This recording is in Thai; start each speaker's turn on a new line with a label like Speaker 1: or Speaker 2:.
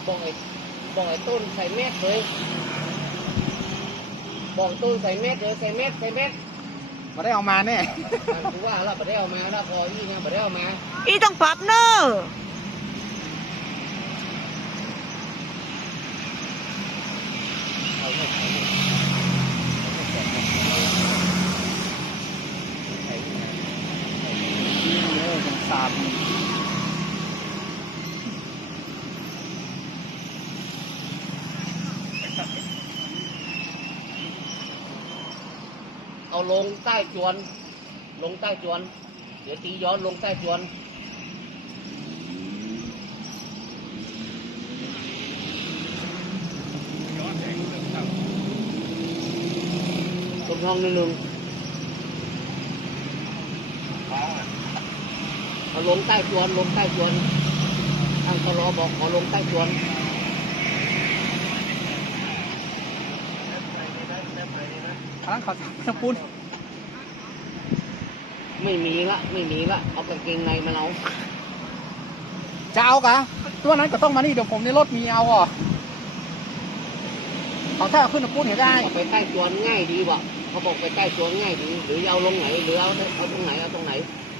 Speaker 1: บอกไอ้บอกไอ้ต้นใส่เม็ดเลยบอกต้นใส่เม็ดเลยใส่เม็ด
Speaker 2: มาได้เอามาแน่
Speaker 1: มันคือว่าเราไม่ได้เอามาแล้วพอยี่เนี่ยไม่ได้เอามา
Speaker 3: อีต้องปรับเนอะ
Speaker 1: เอาไม่ใส่
Speaker 2: ยังสาบ
Speaker 1: เอาลงใต้จวนลงใต้จวนเดี๋ยวตีย้อนลงใต้จวนต้นทองนิดนึงเอาลงใต้จวนทางตลอบอกขอลงใต้จวน
Speaker 2: ทางเขาจะพูด
Speaker 1: ไม่มีละเอากางเกงในมาเอา
Speaker 2: จะเอากะตัวนั้นก็ต้องมานี่เดี๋ยวผมในรถมีเอาอ่ะเขาถ้าเอาขึ้นมาพูดเห็นได้
Speaker 1: ไปใต้จวนง่ายดีวะเขาบอกไปใต้จวนง่ายดีหรือเอาลงไหนหรือเอาตรงไหน